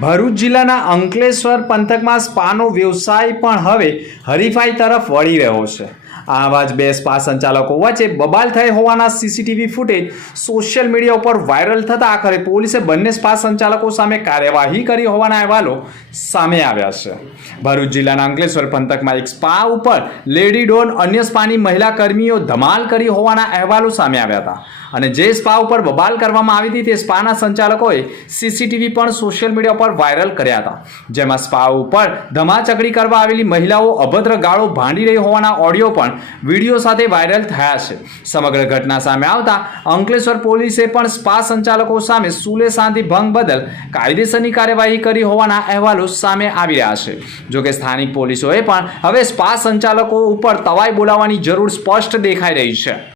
ભરૂચ જિલ્લાના અંકલેશ્વર પંથકમાં સ્પાનો વ્યવસાય પણ હવે હરીફાઈ તરફ વળી રહ્યો છે. આવા જ બે સ્પા સંચાલકો વચ્ચે બબાલ થઈ હોવાના સીસીટીવી ફૂટેજ સોશિયલ મીડિયા ઉપર વાયરલ થતા આખરે પોલીસે બંને સ્પા સંચાલકો સામે કાર્યવાહી કરી હોવાના અહેવાલો સામે આવ્યા છે. ભરૂચ જિલ્લાના અંકલેશ્વર પંથકમાં એક સ્પા ઉપર લેડી ડોન અન્ય સ્પાની મહિલા કર્મીઓ ધમાલ કરી હોવાના અહેવાલો સામે આવ્યા હતા. અને જે સ્પા ઉપર બબાલ કરવામાં આવી હતી તે સ્પાના સંચાલકોએ સીસીટીવી પણ સોશિયલ મીડિયા પર વાયરલ કર્યા હતા. જેમાં સ્પા ઉપર ધમાચકડી કરવા આવેલી મહિલાઓ અભદ્ર ગાળો ભાંડી રહી હોવાના ઓડિયો પણ વીડિયો સાથે વાયરલ થયા છે. સમગ્ર ઘટના સામે આવતા અંકલેશ્વર પોલીસે પણ સ્પા સંચાલકો સામે સુલે શાંતિ ભંગ બદલ કાયદેસરની કાર્યવાહી કરી હોવાના અહેવાલો સામે આવી રહ્યા છે. જોકે સ્થાનિક પોલીસોએ પણ હવે સ્પા સંચાલકો ઉપર તવાઈ બોલાવવાની જરૂર સ્પષ્ટ દેખાઈ રહી છે.